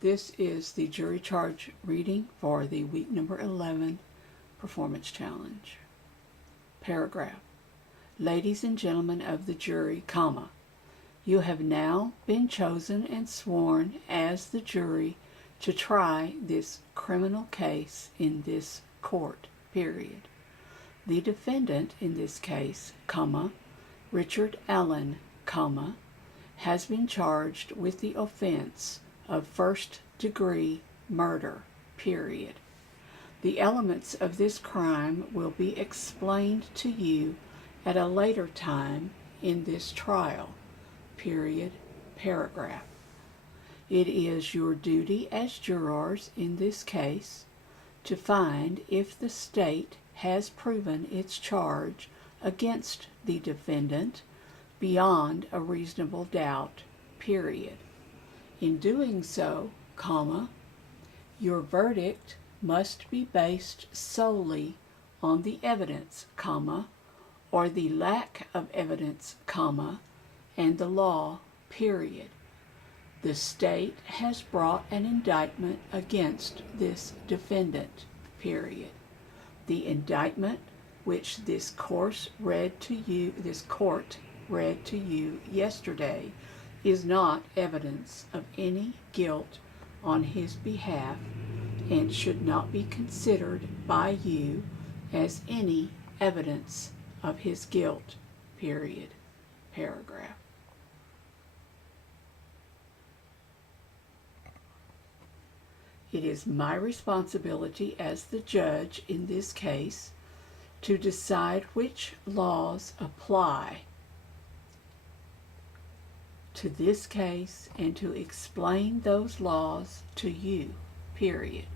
This is the jury charge reading for the week number 11 performance challenge. Paragraph. Ladies and gentlemen of the jury, comma, you have now been chosen and sworn as the jury to try this criminal case in this court, period. The defendant in this case, comma, Richard Allen, comma, has been charged with the offense of first-degree murder, period. The elements of this crime will be explained to you at a later time in this trial, period, paragraph. It is your duty as jurors in this case to find if the state has proven its charge against the defendant beyond a reasonable doubt, period. In doing so, comma, your verdict must be based solely on the evidence, comma, or the lack of evidence, comma, and the law, period. The state has brought an indictment against this defendant, period. The indictment which this court read to you yesterday is not evidence of any guilt on his behalf and should not be considered by you as any evidence of his guilt, period, paragraph. It is my responsibility as the judge in this case to decide which laws apply to this case and to explain those laws to you, period.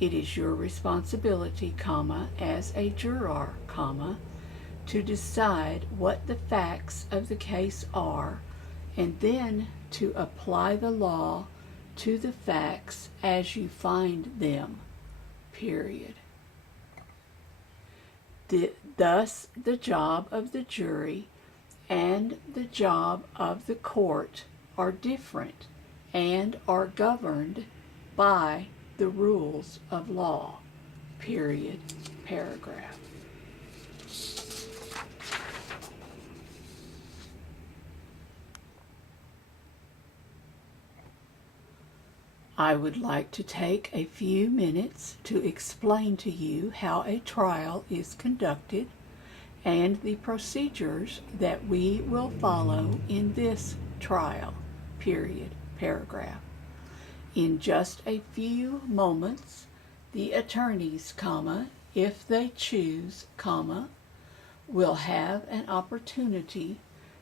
It is your responsibility, comma, as a juror, comma, to decide what the facts of the case are and then to apply the law to the facts as you find them, period. Thus, the job of the jury and the job of the court are different and are governed by the rules of law, period, paragraph. I would like to take a few minutes to explain to you how a trial is conducted and the procedures that we will follow in this trial, period, paragraph. In just a few moments, the attorneys, comma, if they choose, comma, will have an opportunity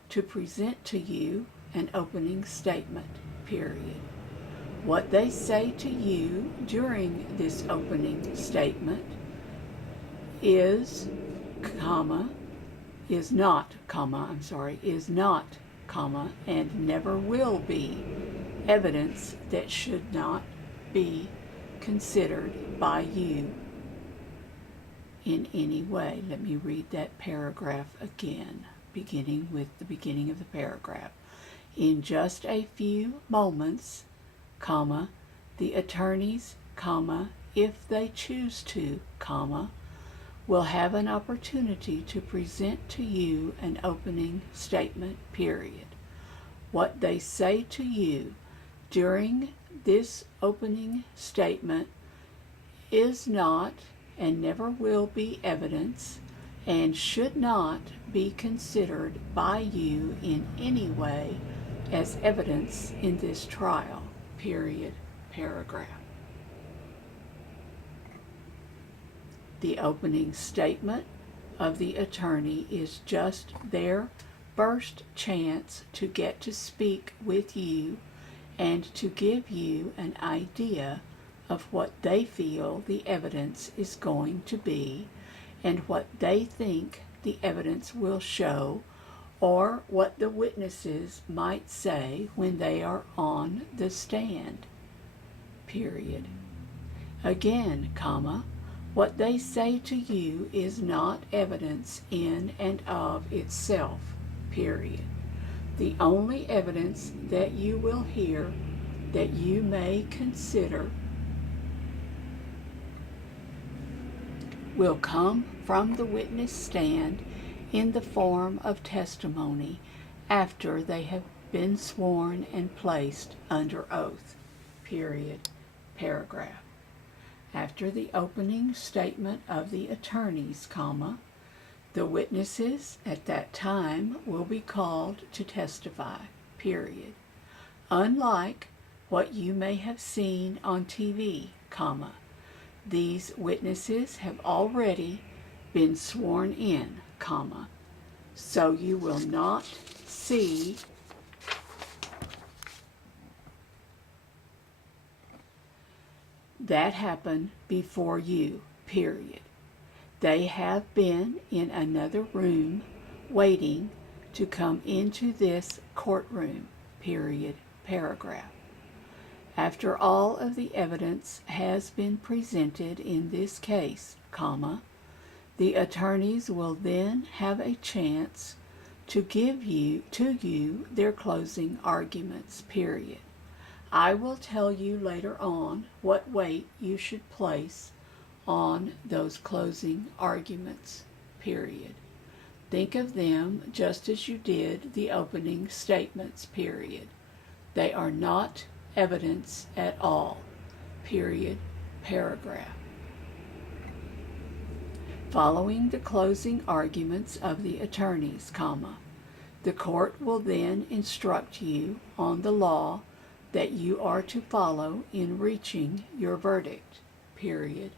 to present to you an opening statement, period. What they say to you during this opening statement is not, and never will be evidence that should not be considered by you in any way. Let me read that paragraph again, beginning with the beginning of the paragraph. In just a few moments, comma, the attorneys, comma, if they choose to, comma, will have an opportunity to present to you an opening statement, period. What they say to you during this opening statement is not and never will be evidence and should not be considered by you in any way as evidence in this trial, period, paragraph. The opening statement of the attorney is just their first chance to get to speak with you and to give you an idea of what they feel the evidence is going to be and what they think the evidence will show or what the witnesses might say when they are on the stand, period. Again, comma, what they say to you is not evidence in and of itself, period. The only evidence that you will hear that you may consider will come from the witness stand in the form of testimony after they have been sworn and placed under oath. Period. Paragraph. After the opening statement of the attorneys, comma, the witnesses at that time will be called to testify. Period. Unlike what you may have seen on TV, comma, these witnesses have already been sworn in, comma, so you will not see that happen before you, period. They have been in another room waiting to come into this courtroom, period. Paragraph. After all of the evidence has been presented in this case, comma, the attorneys will then have a chance to give you their closing arguments, period. I will tell you later on what weight you should place on those closing arguments, period. Think of them just as you did the opening statements, period. They are not evidence at all, period. Paragraph. Following the closing arguments of the attorneys, comma, the court will then instruct you on the law that you are to follow in reaching your verdict, period.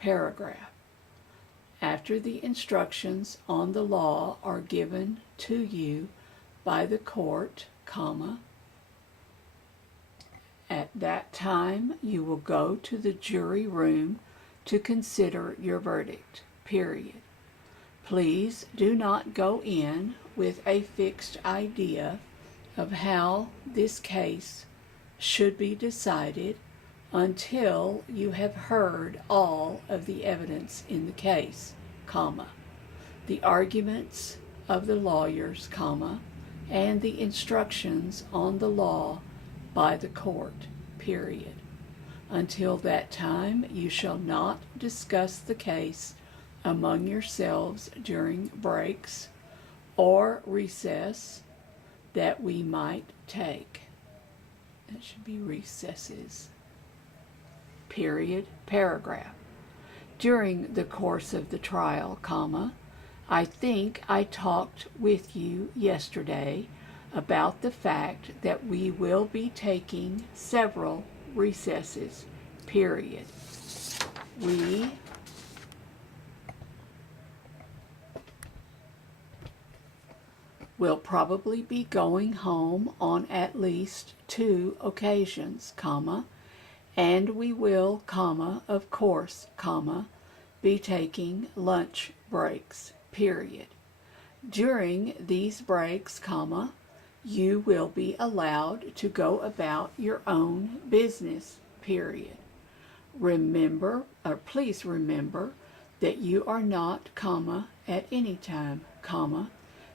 Paragraph. After the instructions on the law are given to you by the court, comma, at that time you will go to the jury room to consider your verdict, period. Please do not go in with a fixed idea of how this case should be decided until you have heard all of the evidence in the case, comma, the arguments of the lawyers, comma, and the instructions on the law by the court, period. Until that time, you shall not discuss the case among yourselves during breaks or recess that we might take. That should be recesses. Period. Paragraph. During the course of the trial, comma, I think I talked with you yesterday about the fact that we will be taking several recesses, period. We will probably be going home on at least 2 occasions, comma, and we will, comma, of course, comma, be taking lunch breaks, period. During these breaks, comma, you will be allowed to go about your own business, period. Please remember that you are not, comma, at any time, comma,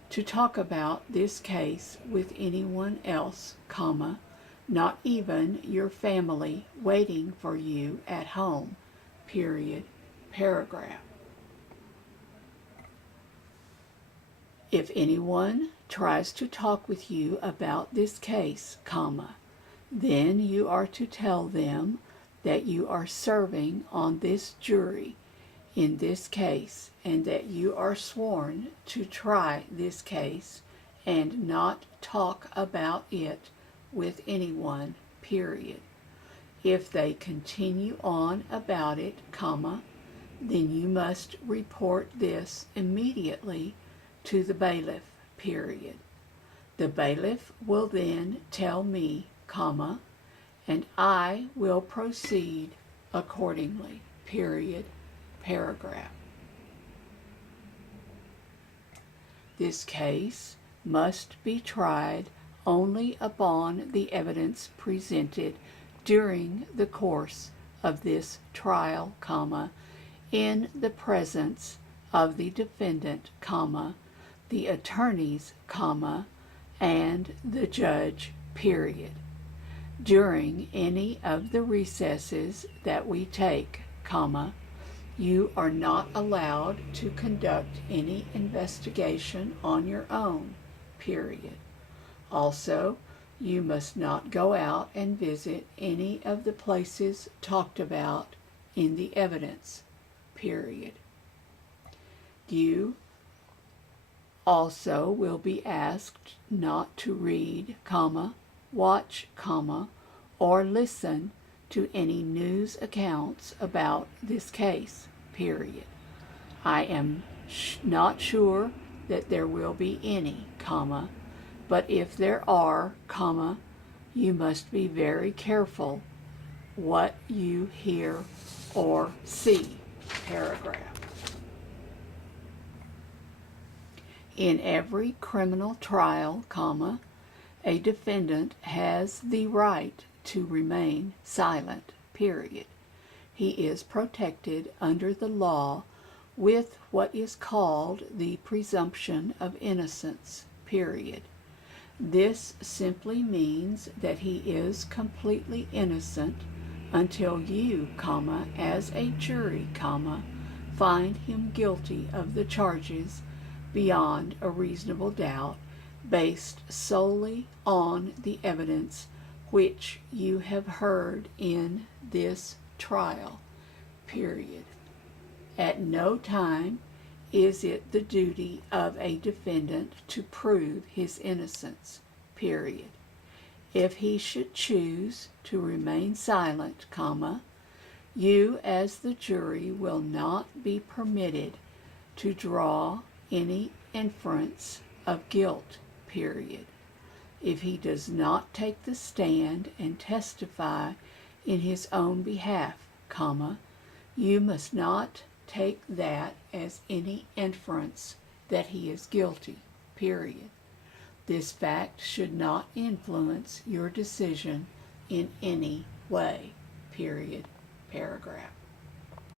to talk about this case with anyone else, comma, not even your family waiting for you at home, period. Paragraph. If anyone tries to talk with you about this case, comma, then you are to tell them that you are serving on this jury in this case and that you are sworn to try this case and not talk about it with anyone, period. If they continue on about it, comma, then you must report this immediately to the bailiff, period. The bailiff will then tell me, comma, and I will proceed accordingly, period. Paragraph. This case must be tried only upon the evidence presented during the course of this trial, comma, in the presence of the defendant, comma, the attorneys, comma, and the judge, period. During any of the recesses that we take, comma, you are not allowed to conduct any investigation on your own, period. Also, you must not go out and visit any of the places talked about in the evidence, period. You also will be asked not to read, comma, watch, comma, or listen to any news accounts about this case, period. I am not sure that there will be any, comma, but if there are, comma, you must be very careful what you hear or see, paragraph. In every criminal trial, comma, a defendant has the right to remain silent, period. He is protected under the law with what is called the presumption of innocence, period. This simply means that he is completely innocent until you, comma, as a jury, comma, find him guilty of the charges beyond a reasonable doubt, based solely on the evidence which you have heard in this trial, period. At no time is it the duty of a defendant to prove his innocence, period. If he should choose to remain silent, comma, you as the jury will not be permitted to draw any inference of guilt, period. If he does not take the stand and testify in his own behalf, comma, you must not take that as any inference that he is guilty, period. This fact should not influence your decision in any way, period, paragraph.